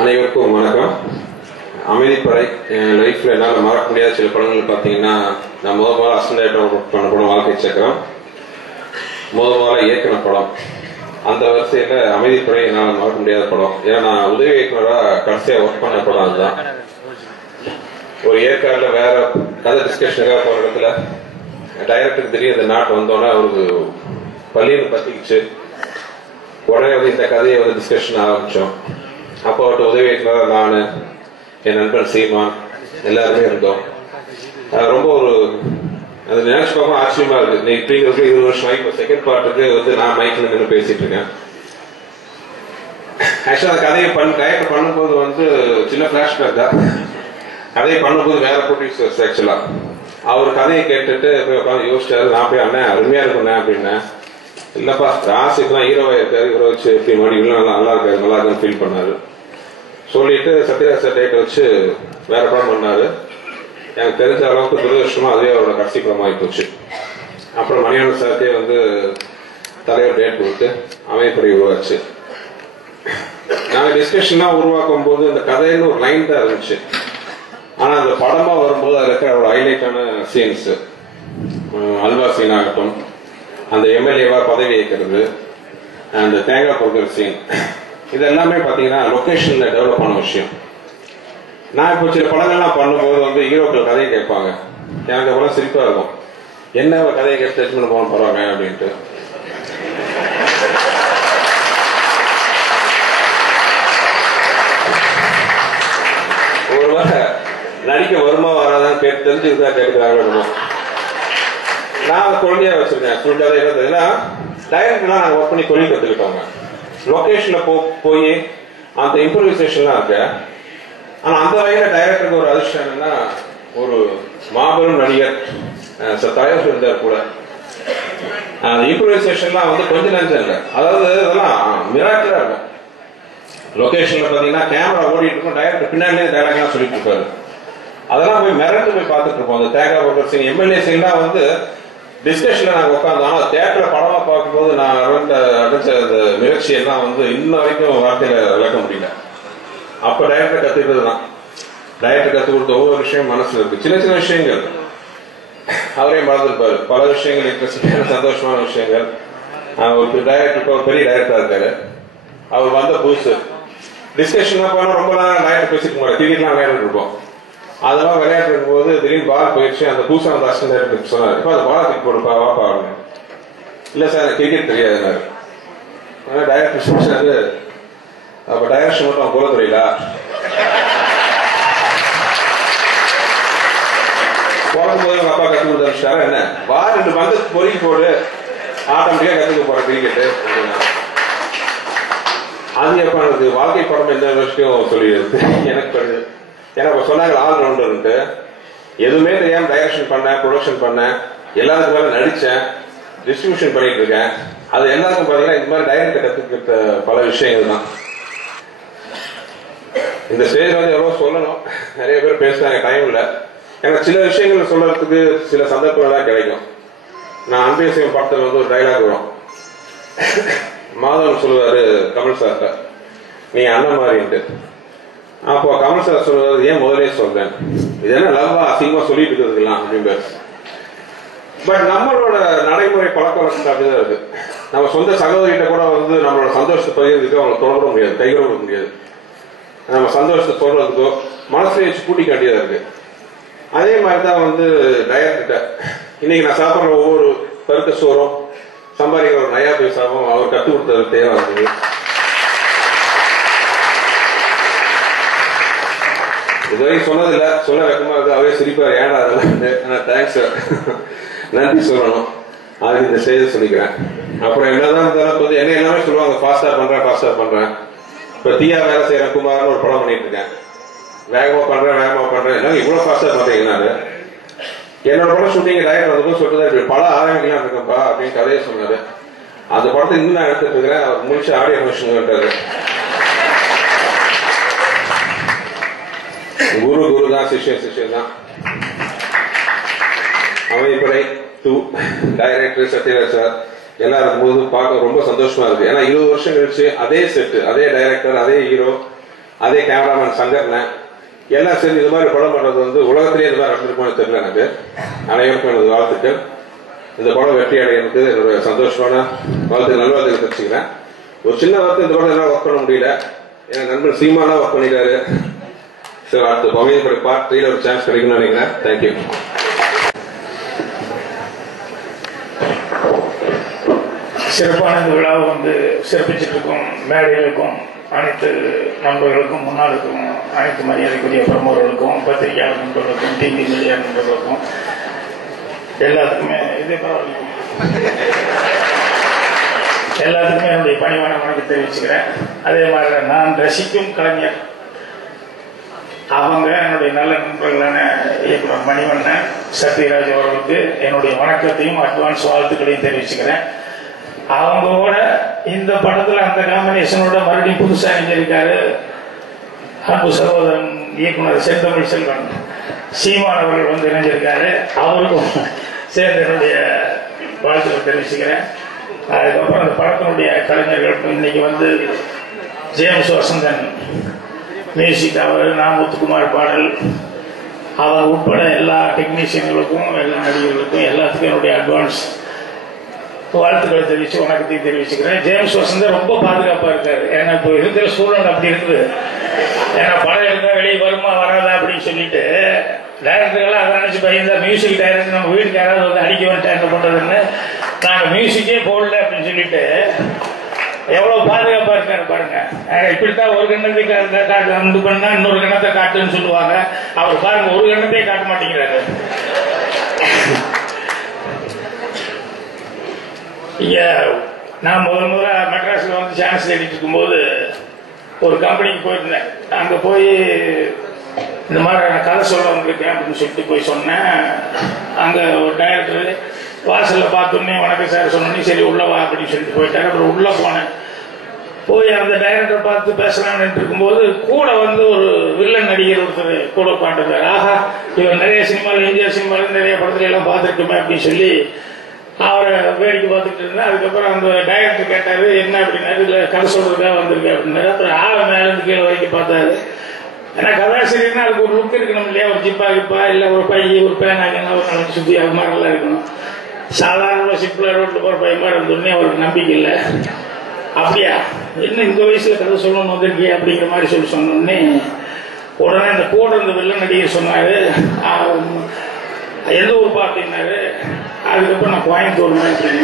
அனைவருக்கும் வணக்கம். அமைதிப்படை என் லைஃப்ல என்னால் மறக்க முடியாத சில படங்கள் பார்த்தீங்கன்னா, நான் முதல் அசிஸ்டன்ட் பண்ண படம் வாழ்க்கை சக்கரம், முதல் இயக்குன படம். அந்த வரிசையில் அமைதிப்படை என்னால் மறக்க முடியாத படம். ஏன்னா நான் உதவி இயக்குனராக கடைசியாக ஒர்க் பண்ண படம் அதுதான். ஒரு ஏற்காடில் வேற கதை டிஸ்கஷனுக்காக போகிற இடத்துல டைரக்டருக்கு தெரியும் இந்த நாட்டு வந்தோன்னே அவருக்கு பள்ளியில் பற்றிக்கிச்சு. உடனே வந்து இந்த கதையை வந்து டிஸ்கஷன் ஆரம்பித்தோம். அப்போ அவர்கிட்ட உதவி இயக்குனராக நான், என் நண்பன் சீமான் எல்லாருமே இருந்தோம். ரொம்ப ஒரு அது நினைச்சு பார்க்க ஆச்சரியமா இருக்கு. நீ இப்படிங்கிறது 20 வருஷம் இப்போ செகண்ட் பார்ட்டுக்கு வந்து நான் மைக்கில் நின்று பேசிட்டு இருக்கேன். ஆக்சுவலா அந்த கதையை டைரக்டர் பண்ணும்போது வந்து சின்ன பிளாஷ்பேக் தான். கதையை பண்ணும்போது வேற ப்ரொடியூசர்ஸ் ஆக்சுவலா அவர் கதையை கேட்டுட்டு போய் உட்காந்து யோசிச்சாரு. நான் போய் அண்ணன் அருமையா இருக்குண்ணே அப்படின்னேன். இல்லப்பா ராசிக்குலாம் ஹீரோவா இருக்காரு, இவரை வச்சு எப்படி மாடி நல்லா இருக்காரு, நல்லா இருக்குன்னு ஃபீல் பண்ணாரு. சொல்லிட்டு சத்யராஜ் சார் டேட்டை வச்சு வேற படம் பண்ணாரு. எனக்கு தெரிஞ்ச அளவுக்கு துரதிருஷ்டமா அதுவே அவரோட கடைசி படம் ஆகி போச்சு. அப்புறம் மணிவண்ணன் சார்க்கே வந்து தலைவர் டேட் கொடுத்து அமைதிப்படை உருவாச்சு. நாங்கள் டிஸ்கஷன்லாம் உருவாக்கும் போது அந்த கதையில ஒரு லைன் தான் இருந்துச்சு. ஆனா அந்த படமா வரும்போது அதுல இருக்கிற ஒரு ஹைலைட்டான சீன்ஸ், அல்வா சீன் ஆகட்டும், அந்த எம்எல்ஏவா பதவி ஏற்கிறது, அந்த தேங்காய் பொறுக்கிற சீன், இது எல்லாமே பாத்தீங்கன்னா லொகேஷன்ல டெவலப் பண்ண விஷயம். நான் இப்போ சில படங்கள்லாம் பண்ணும்போது வந்து ஹீரோக்கள் கதையை கேட்பாங்க. எனக்கு படம் சிரிப்பா இருக்கும். என்ன கதையை கேட்டு டச் பண்ண போன போறாங்க அப்படின்ட்டு. ஒருவேளை நடிக்க வருமா வராதான் கேட்டு தெரிஞ்சுக்கிட்டா கேட்கிறாங்க. நான் குழந்தையா வச்சிருக்கேன் ஃபுல் கதை. என்ன டைரக்டர்லாம் நாங்கள் ஒர்க் பண்ணி தொழில் கற்றுக்கிட்டோங்க. லொகேஷன்ல போய் அந்த இம்ப்ரூவைசேஷன்லாம் இருக்கு. ஆனா அந்த வகையில டைரக்டருக்கு ஒரு அதிர்ஷ்டம் என்னன்னா, ஒரு மாபெரும் நடிகர் தயார் இருந்தார் கூட. அந்த இம்ப்ரூவைசேஷன்லாம் வந்து கொஞ்சம் நஞ்சம் இல்லை, அதாவது அதெல்லாம் மிராக்கிளா இருக்கும். லொகேஷன்ல பாத்தீங்கன்னா கேமரா ஓடிட்டு இருக்கும், டைரக்டர் பின்னாடியே டைலாக்லாம் சொல்லிட்டு இருப்பாரு. அதெல்லாம் போய் மிரண்டு போய் பார்த்துட்டு இருப்போம். அந்த தேங்காய் போடுற சீன், எம்எல்ஏ சீன்லாம் வந்து டிஸ்கஷன்ல நாங்க உட்காந்தோம். ஆனா தியேட்டர்ல படமா பார்க்கும்போது நான் அடைச்ச அந்த முயற்சி எல்லாம் வந்து இன்ன வரைக்கும் வார்த்தையில விளக்க முடியல. அப்ப டைரக்டர் கத்துக்கிட்டது தான். டைரக்டர் கத்து கொடுத்த ஒவ்வொரு விஷயம் மனசுல இருக்கு. சின்ன சின்ன விஷயங்கள் அவரே மறந்துருப்பாரு. பல விஷயங்கள் இன்ட்ரெஸ்டிங்கான சந்தோஷமான விஷயங்கள். ஒரு டைரக்டருக்கு ஒரு பெரிய டைரக்டரா இருக்காரு. அவர் வந்த புதுசு டிஸ்கஷன் போனா ரொம்ப நேரம் டைரக்டர் பேசிட்டு போறாரு. டிவிலாம் விளையாட்டு இருப்போம். அதெல்லாம் விளையாட்டு இருக்கும்போது திடீர்னு பால் போயிடுச்சு. அந்த புதுசா அந்த அசிஸ்டன்ட் சொன்னாரு, இப்ப அந்த பால் தூக்கி போடுப்பா வாப்பா. இல்ல சார் கிரிக்கெட் தெரியாதுன்னாரு. டைரக்டர் சொன்னாரு, அப்ப டைரக்ஷன் மட்டும் அவன் போல தெரியல. போடும்போது அவங்க அப்பா கத்து கொடுத்தாரு. என்ன வா 2 பந்து பொறுக்கி போடு, ஆட்டோமேட்டிக்கா கத்துக்க போற கிரிக்கெட்டு. அது எப்ப எனக்கு வாழ்க்கை படம் எந்த விஷயம் சொல்லிடுது எனக்கு படுது. ஏன்னா சொன்னாங்க ஆல் ரவுண்டர்ன்ட்டு. எதுவுமே தெரியாம டைரக்ஷன் பண்ணேன், ப்ரொடக்ஷன் பண்ணேன், எல்லாத்துக்கு மேல நடிச்சேன், டிஸ்ட்ரிபியூஷன் பண்ணிட்டு இருக்கேன். அது எல்லாருக்கும் பாத்தீங்கன்னா இந்த மாதிரி டைரக்டர் கத்துக்கிட்ட பல விஷயங்கள் தான். இந்த ஸ்டேஜ் வந்து எவ்வளவு சொல்லணும், நிறைய பேர் பேசுறாங்க, டைம் இல்லை. எனக்கு சில விஷயங்கள் சொல்றதுக்கு சில சந்தர்ப்பங்கள்லாம் கிடைக்கும். நான் அன்பேசியம் படத்துல வந்து ஒரு டைலாக் வரும். மாதவன் சொல்லுவாரு கமல் சார்ட்ட, நீ அண்ணன் மாதிரின்ட்டு. அப்போ கமல் சார் சொல்றது, ஏன் முதலே சொல்றேன், இது என்ன லவ்வா அசிங்கமா சொல்லிட்டு இருக்கிறதுலாம் அப்படின்பாரு. பட் நம்மளோட நடைமுறை பழக்க வழக்கம் அப்படிதான் இருக்கு. நம்ம சொந்த சகோதரிகிட்ட கூட வந்து நம்மளோட சந்தோஷத்தை பகிர்றதுக்கு அவங்களை தொடர முடியாது, கைவிட முடியாது. நம்ம சந்தோஷத்தை சொல்றதுக்கோ மனசுல வச்சு கூட்டி காட்டியதா இருக்கு. அதே மாதிரிதான் வந்து டைரக்டர்கிட்ட இன்னைக்கு நான் சாப்பிட்ற ஒவ்வொரு பருத்த சோறும் சம்பாதிக்கிற ஒரு நயா பைசாவும் அவர் கற்றுக் கொடுத்தது தேவை இருந்தது. இதுவரைக்கும் சொன்னதில்லை, சொல்ல வைக்கமா இருக்கு. அவரே சிரிப்பார், ஏன்டா அதெல்லாம். தேங்க்ஸ் சார், நன்றி சொல்லணும். அதுக்கு இந்த ஸ்டேஜ் சொல்லிக்கிறேன். அப்புறம் என்னதான் இருந்தாலும் வந்து என்ன எல்லாமே சொல்லுவாங்க, ஃபாஸ்டா பண்றேன். இப்ப தீயா வேலை செய்யறேன் குமார்னு ஒரு படம் பண்ணிட்டு இருக்கேன். வேகமா பண்றேன். என்ன இவ்வளவு ஃபாஸ்டா பண்றீங்கன்னாரு. என்னோட படம் ஷூட்டிங் டைரக்டர் வந்து சொல்லிட்டு படம் ஆரம்பிக்கலாம் இருக்கேன்ப்பா அப்படின்னு கதையை சொன்னாரு. அந்த படத்தை இன்னும் நான் எடுத்துட்டு இருக்கிறேன். அவர் முடிச்சு ஆடியோ ஃபங்க்ஷன் கேட்டாரு. குரு தான், சிஷ்யன் தான். அமைதிப்படை 2 டைரக்டர் சத்யராஜ் சார் எல்லாம் இருக்கும்போது பார்க்க ரொம்ப சந்தோஷமா இருக்கு. ஏன்னா 20 வருஷம் கழிச்சு அதே செட், அதே டைரக்டர், அதே ஹீரோ, அதே கேமராமேன் சங்கர்னேன் எல்லாம் சேர்ந்து இது மாதிரி படம் பண்ணுறது வந்து உலகத்திலேயே இது மாதிரி நடந்திருக்கும்னு தெரியல எனக்கு. அனைவருக்கும் எனது வாழ்த்துக்கள். இந்த படம் வெற்றி அடையிறதுக்கு என்னுடைய சந்தோஷமான நல்வாழ்த்துக்கள் தெரிவிச்சுக்கிறேன். ஒரு சின்ன வார்த்தை, இந்த படம் எல்லாம் ஒர்க் பண்ண முடியல. என் நண்பர் சீமானா ஒர்க் பண்ணிட்டாரு. சார் அடுத்த பகுதிப்படி பார்ட் 3 ஒரு சான்ஸ் கிடைக்கும்னு நினைக்கிறேன். தேங்க்யூ. சிறப்பான இந்த விழாவை வந்து சிறப்பிச்சுட்டு இருக்கும் மேடைகளுக்கும் அனைத்து நண்பர்களுக்கும் முன்னாளுக்கும் அனைத்து மரியாதைக்குரிய பிரமுகர்களுக்கும் பத்திரிகையாளர் நண்பர்களுக்கும் டிவி மீடியா நண்பர்களுக்கும் எல்லாத்துக்குமே இதே பரவாயில்ல எல்லாத்துக்குமே என்னுடைய பணிவான வணக்கம் தெரிவிச்சுக்கிறேன். அதே மாதிரி நான் ரசிக்கும் கலைஞர் அவங்க என்னுடைய நல்ல நண்பர்களான இயக்குனர் மணிவண்ணன் சத்யராஜ் அவர்களுக்கு என்னுடைய வணக்கத்தையும் அட்வான்ஸ் வாழ்த்துக்களையும் தெரிவிச்சுக்கிறேன். அவங்களோட இந்த படத்துல அந்த காம்பினேஷனோட மறுபடியும் புதுசா இணைஞ்சிருக்காரு அன்பு சகோதரன் இயக்குனர் செந்தமிழ் செல்வன் சீமான் அவர்கள் வந்து இணைஞ்சிருக்காரு. அவருக்கும் சேர்ந்து என்னுடைய வாழ்த்துக்கள் தெரிவிச்சுக்கிறேன். அதுக்கப்புறம் அந்த படத்தினுடைய கலைஞர்கள் இன்னைக்கு வந்து ஜேம்ஸ் வசந்தன் மியூசிக், அவர் முத்துக்குமார் பாடல், அவர் உட்பட எல்லா டெக்னீஷியன்களுக்கும் எல்லா நடிகர்களுக்கும் எல்லாத்துக்கும் என்னுடைய அட்வான்ஸ் வாழ்த்துக்களை தெரிவித்து வணக்கத்தையும் தெரிவிச்சுக்கிறேன். ஜேம்ஸ் வசந்தன் ரொம்ப பாதுகாப்பாக இருக்காரு. ஏன்னா இப்போ இருக்கிற சூழ்நிலை அப்படி இருக்குது. ஏன்னா படம் இருந்தால் வெளியே வருமா வராதா அப்படின்னு சொல்லிட்டு டைரக்டர்கள்லாம் அதை நினச்சி பயந்தா மியூசிக் டைரக்டர் நம்ம வீட்டுக்கு யாராவது வந்து அடிக்க வந்துட்டா என்ன பண்ணுறதுன்னு நாங்கள் மியூசிக்கே போடல அப்படின்னு சொல்லிட்டு எவ்வளோ பாதுகாப்பாக இருக்காரு பாருங்க. இப்படித்தான் ஒரு கண்ணத்தை காட்டு அன்பு பண்ணா இன்னொரு கண்ணத்தை காட்டுன்னு சொல்லுவாங்க. அவர் பாருங்க ஒரு கண்ணத்தையே காட்ட மாட்டேங்கிறாரு. இங்கே நான் முதல்ல மெட்ராஸில் வந்து சான்ஸ் தேடிட்டு இருக்கும்போது ஒரு கம்பெனிக்கு போயிருந்தேன். அங்கே போய் இந்த மாதிரி நான் கதை சொல்ல வந்திருக்கேன் அப்படின்னு சொல்லிட்டு போய் சொன்னேன். அங்கே ஒரு டைரக்டர் வாசலில் பார்த்தோன்னே வணக்கம் சார் சொன்னோன்னே சரி உள்ளவா அப்படின்னு சொல்லிட்டு போயிட்டாரு. அப்புறம் உள்ளே போனேன். போய் அந்த டைரக்டர் பார்த்து பேசலான்னு இருக்கும்போது கூட வந்து ஒரு வில்லன் நடிகர் ஒருத்தர் கூட உட்காந்துருக்காரு. ஆஹா இவர் நிறைய சினிமாவில் இந்தியா சினிமாவில் நிறைய படத்துல எல்லாம் பார்த்துருக்கோமே அப்படின்னு சொல்லி அவரை வேடிக்கை பார்த்துட்டு இருந்தேன். அதுக்கப்புறம் அந்த டைரக்டர் கேட்டாரு என்ன அப்படின்னாரு. இல்லை கதை சொல்றதுக்காக வந்திருக்கேன் அப்படின்னாரு. அப்புறம் ஆளை மேலேருந்து கீழே வரைக்கும் பார்த்தாரு. ஏன்னா கதாசிரியர்னா அதுக்கு ஒரு லுக் இருக்கணும் இல்லையா, ஒரு ஜிப்பா கிப்பா இல்லை ஒரு பை ஒரு பேனாங்கன்னா ஒரு நாளைக்கு சுற்றி அது மாதிரிலாம் இருக்கணும். சாதாரண சிம்பிளாக ரோட்டில் போகிற பையன் மாதிரி இருந்தோடனே அவருக்கு நம்பிக்கை இல்லை. அப்படியா என்ன இந்த வயசுல கதை சொல்லணும் வந்திருக்கே அப்படிங்கிற மாதிரி சொல்லி சொன்னோடனே உடனே அந்த கூட இருந்த வில்லன் நடிகர் சொன்னாரு எந்த ஊர் பார்த்தீங்கன்னாரு. அதுக்கப்புறம் நான் கோயம்புத்தூர் மாதிரி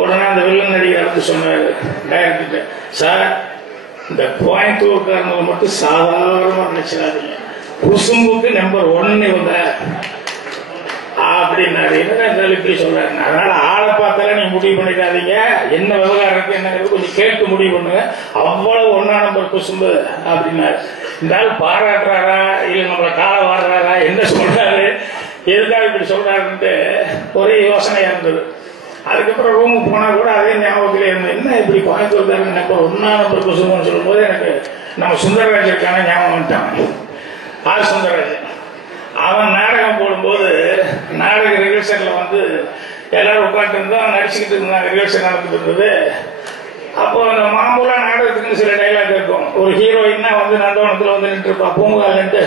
உடனே அந்த வில்லன் நடிகர் அடுத்து சொன்னாரு டைரக்டர், சார் இந்த கோயம்புத்தூர்காரங்களை மட்டும் சாதாரணமாக நினைச்சிடாதீங்க, குசும்புக்கு நம்பர் 1 இவங்க அப்படின்னாரு. என்ன இப்படி சொல்றாரு. அதனால ஆளை பார்த்தாலே நீங்க முடிவு பண்ணிடாதீங்க, என்ன விவகாரம் இருக்கு என்னங்கிறது கொஞ்சம் கேட்டு முடிவு பண்ணுங்க, அவ்வளவு 1ஆம் நம்பர் குசும்பு அப்படின்னாரு. இந்த ஆள் பாராட்டுறாரா இல்ல நம்மள காலை வாடுறாரா என்ன சொல்றாரு எதுக்காக இப்படி சொல்றாருன்ட்டு ஒரே யோசனையா இருந்தது. அதுக்கப்புறம் ரூமுக்கு போனா கூட அதே ஞாபகத்திலே இருந்தது. என்ன இப்படி கோயம்புத்தூர்காரங்க நம்பர் 1ஆம் நம்பர் குசும்புன்னு சொல்லும் போது எனக்கு நம்ம சுந்தரராஜ் இருக்கான ஞாபகம் வந்துட்டான். ஆர் சுந்தரராஜ் அவன் நாடகம் போடும்போது நாடக ரிஹர்சல்ல வந்து எல்லாரும் உட்காந்து இருந்தோம், நடிச்சுக்கிட்டு இருந்தாங்க. ரிஹர்சல் நடந்துட்டு இருந்தது. அப்போ அந்த மாமூலா நாடகத்துக்குன்னு சில டைலாக் இருக்கும். ஒரு ஹீரோயின்னா வந்து நந்தவனத்துல வந்து நின்று இருப்பா பூங்காலன்ட்டு,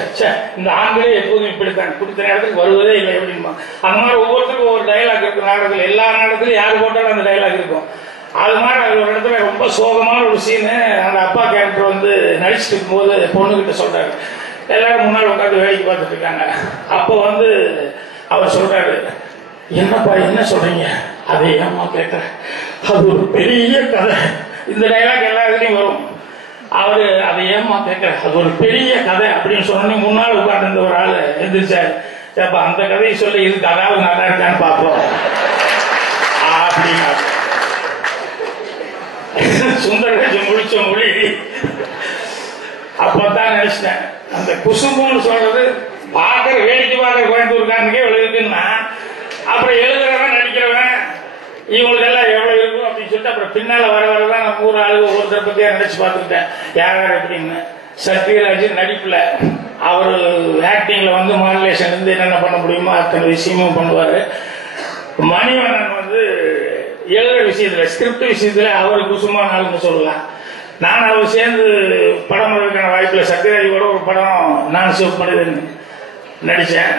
இந்த ஆண்களே எப்போதும் இப்படித்தான் குறித்த நேரத்துக்கு வருவதே இல்லை அப்படின்பா. அந்த மாதிரி ஒவ்வொருத்தருக்கும் ஒவ்வொரு டைலாக் இருக்கும் நாடகத்தில். எல்லா நாடகத்திலும் யாரு போட்டாலும் அந்த டைலாக் இருக்கும். அது மாதிரி அது ஒரு இடத்துல ரொம்ப சோகமான ஒரு சீனு. அந்த அப்பா கேரக்டர் வந்து நடிச்சுட்டு இருக்கும்போது பொண்ணுகிட்ட சொல்றாரு, எல்லாரும் முன்னாடி உட்காந்து வேலைக்கு பார்த்துட்டு இருக்காங்க. அப்போ வந்து அவர் சொல்றாரு, என்னப்பா என்ன சொல்றீங்க, அதை ஏமா கேட்க, அது ஒரு பெரிய கதை. இந்த டைலாக் எல்லா இதுலயும் வரும். அவரு அதை ஏமா கேட்க, அது ஒரு பெரிய கதை அப்படின்னு சொன்னோன்னே முன்னாள் உட்காந்து ஒரு ஆளு எந்திரிச்சாரு, ஏப்பா அந்த கதையை சொல்லி இதுக்கு அதாவது நல்லா இருக்கான்னு பார்ப்போம் அப்படின்னா. சுந்தரராஜ் முடிச்ச மொழி அப்பதான் நினைச்சிட்டேன். அந்த குசும்புன்னு சொல்றது பார்க்கற வேடிக்கை பார்க்கற கோயம்புத்தூர்காரனுக்கே எவ்வளவு இருக்குன்னா, அப்புறம் எழுதுறவன் நடிக்கிறவன் இவங்களுக்கு எல்லாம் எவ்வளவு இருக்கும் அப்படின்னு சொல்லிட்டு அப்புறம் பின்னால வர வரதான் நம்ம ஊர் ஆளு ஒவ்வொருத்தரை பத்தியா நினைச்சு பார்த்துக்கிட்டேன் யார் யார் அப்படின்னு. சத்யராஜ் நடிப்புல அவர் ஆக்டிங்ல வந்து மாடுலேஷன் இருந்து என்னென்ன பண்ண முடியுமோ அத்தனை விஷயமும் பண்ணுவாரு. மணிவண்ணன் வந்து எழுதுற விஷயத்துல ஸ்கிரிப்ட் விஷயத்துல அவர் குசுமான ஆளுன்னு சொல்லலாம். நான் அவர் சேர்ந்து படம் எடுக்கிற வாய்ப்பு இதில் சத்யராஜோட ஒரு படம் நான் சிவப்பு மனிதன் நடித்தேன்.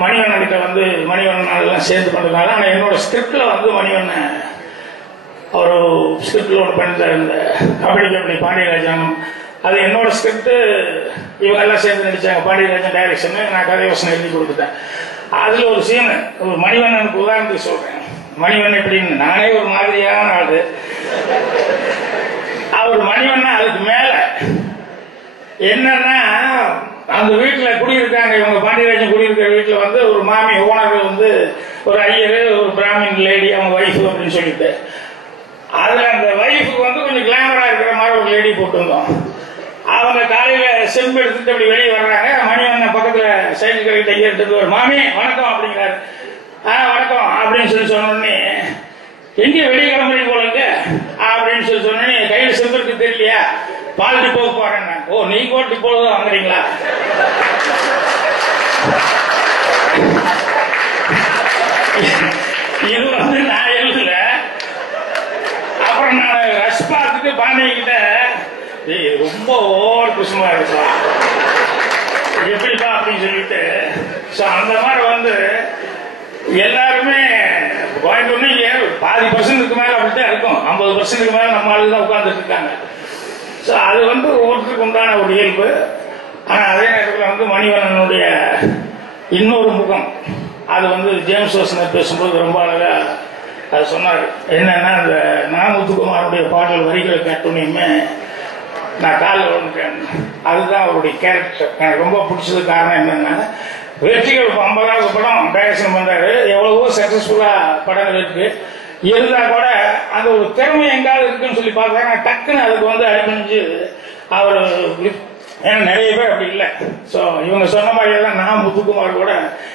மணிவண்ணன் கிட்ட வந்து மணிவண்ணன் எல்லாம் சேர்ந்து பண்ணுறாங்க. ஆனால் என்னோட ஸ்கிரிப்டில் வந்து மணிவண்ணன் ஒரு ஸ்கிரிப்டில் ஒன்று பண்ணிட்டார், இந்த கபடி பாண்டியராஜன். அது என்னோட ஸ்கிரிப்ட், இவங்க எல்லாம் சேர்ந்து நடித்தாங்க. பாண்டியராஜன் டைரக்ஷனு, நான் கதை யோசனை எழுதி கொடுத்துட்டேன். அதில் ஒரு சீனு ஒரு மணிவண்ணனுக்கு உதாரணத்துக்கு சொல்கிறேன். மணிவண்ணன் எப்படின்னு, நானே ஒரு மாதிரியான ஆளு, அவர் மணிவண்ணன் அதுக்கு மேலே என்னன்னா, அந்த வீட்டில் குடியிருக்காங்க இவங்க பாண்டியராஜன் குடியிருக்கிற வீட்டில் வந்து ஒரு மாமி ஓனர் வந்து ஒரு ஐயர், ஒரு பிராமின் லேடி, அவங்க ஒய்ஃபு அப்படின்னு சொல்லிட்டு, அதுல அந்த ஒய்ஃபுக்கு வந்து கொஞ்சம் கிளாமரா இருக்கிற மாதிரி ஒரு லேடி போட்டுருந்தோம். அவங்க காலையில செம்பு எடுத்துட்டு அப்படி வெளியே வர்றாங்க. மணிவண்ணன் பக்கத்துல சைக்கிள் கடைக்கிட்ட எடுத்துட்டு ஒரு மாமி வணக்கம் அப்படிங்கிறாரு. வணக்கம் அப்படின்னு சொல்லி சொன்னோடனே, எங்க வெளியே கிளம்புறீங்க போலங்க அப்படின்னு சொல்லி சொன்னோடனே, கையில செம்பு இருக்கு தெரியலையா, பால் டிப்போ போறேன். ஓ, நீங்க ஒரு டிப்போ தான் வாங்குறீங்களா? இது வந்து நான் எழுதல. அப்புறம் நான் ரஷ் பார்த்துட்டு பாண்டியங்கிட்ட, ரொம்ப ஓவர் குசுமா இருக்கலாம் எப்படிப்பா அப்படின்னு சொல்லிட்டு, அந்த மாதிரி வந்து எல்லாருமே பாதி பர்சன்ட்டுக்கு மேல அப்படித்தான் இருக்கும். 50% மேல நம்ம ஆளு தான் உட்கார்ந்துட்டு இருக்காங்க. அது வந்து ஒவ்வொருத்தருக்கு உண்டான ஒரு இயல்பு. ஆனா அதே நேரத்தில் வந்து மணிவண்ணனுடைய இன்னொரு முகம், அது வந்து ஜேம்ஸ் ரோசனர் பேசும்போது ரொம்ப அழகா அது சொன்னார். என்னன்னா, அந்த நாமுத்துக்குமாருடைய பாடல் வரிகள் கேட்டோன்னையுமே நான் காலில் விழுந்துட்டேன். அதுதான் அவருடைய கேரக்டர். எனக்கு ரொம்ப பிடிச்சது காரணம் என்னன்னா, வெற்றிகள் 50வது படம் டைரக்ஷன் பண்றாரு, எவ்வளவோ சக்சஸ்ஃபுல்லா படங்கள் இருக்கு. இருந்தா கூட அந்த ஒரு திறமை எங்காவது இருக்குன்னு சொல்லி பார்த்தாங்க, டக்குன்னு அதுக்கு வந்து அடிபணிஞ்சு அவர். ஏன்னா நிறைய பேர் அப்படி இல்லை. ஸோ இவங்க சொன்ன மாதிரி எல்லாம் நான் முத்துக்குமார் கூட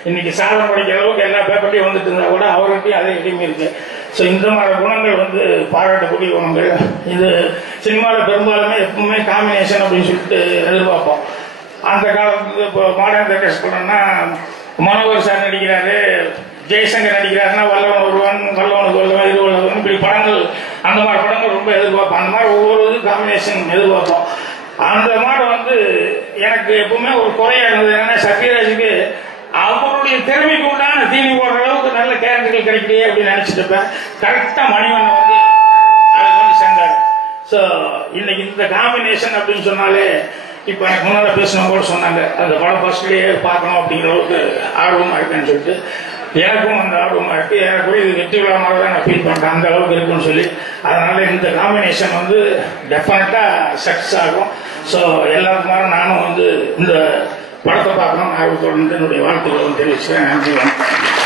இன்னைக்கு சாதனை படிக்கிற அளவுக்கு எல்லா பேப்பர்லையும் வந்துட்டு இருந்தா கூட அவர்கிட்டையும் அதே எளிமை இருக்கு. ஸோ இந்த மாதிரி குணங்கள் வந்து பாராட்டக்கூடிய குணங்கள். இது சினிமாவில் பெரும்பாலுமே எப்பவுமே காம்பினேஷன் அப்படின்னு சொல்லிட்டு எதிர்பார்ப்போம். அந்த காலத்துக்கு இப்போ மாடர்ன் தேட்டர்ஸ் பண்ணோம்னா மனோகர் சார் நடிக்கிறாரு, ஜெய்சங்கர் நடிக்கிறாருன்னா வல்லவன் ஒருவன், வல்லவனுக்கு வல்லவன், இது வல்லவன், இப்படி படங்கள், அந்த மாதிரி படங்கள் ரொம்ப எதிர்பார்ப்போம். அந்த மாதிரி ஒவ்வொரு இது காம்பினேஷன் எதிர்பார்ப்போம். அந்த மாதிரி வந்து எனக்கு எப்பவுமே ஒரு குறையா இருந்தது என்னன்னா, சத்யராஜுக்கு அவருடைய திறமைக்கு உண்டான தீனி போடுற அளவுக்கு நல்ல கேரக்டர்கள் கிடைக்கலையே அப்படின்னு நினைச்சிட்டு இருப்பேன். கரெக்டா மணிவண்ணன் வந்து அதுக்கு வந்து சேர்ந்தாரு. ஸோ இன்னைக்கு இந்த காம்பினேஷன் அப்படின்னு சொன்னாலே, இப்ப எனக்கு முன்னால பேசினவங்க கூட சொன்னாங்க, அந்த படம் ஃபர்ஸ்ட்லயே பார்க்கணும் அப்படிங்கிற அளவுக்கு ஆர்வமா இருக்குன்னு சொல்லிட்டு, எனக்கும் அந்த ஆர்வமா இருக்கு. எனக்கு கூட இது வெற்றி விழா மாதிரி தான் நான் ஃபீல் பண்றேன், அந்த அளவுக்கு இருக்குன்னு சொல்லி. அதனால இந்த காம்பினேஷன் வந்து டெஃபினட்டா சக்சஸ் ஆகும். ஸோ எல்லாருக்குமாரும் நானும் வந்து இந்த படத்தை பார்க்கணும் ஆர்வத்தோடு என்னுடைய வாழ்த்துக்களை தெரிவிச்சுக்கிறேன். நன்றி, வணக்கம்.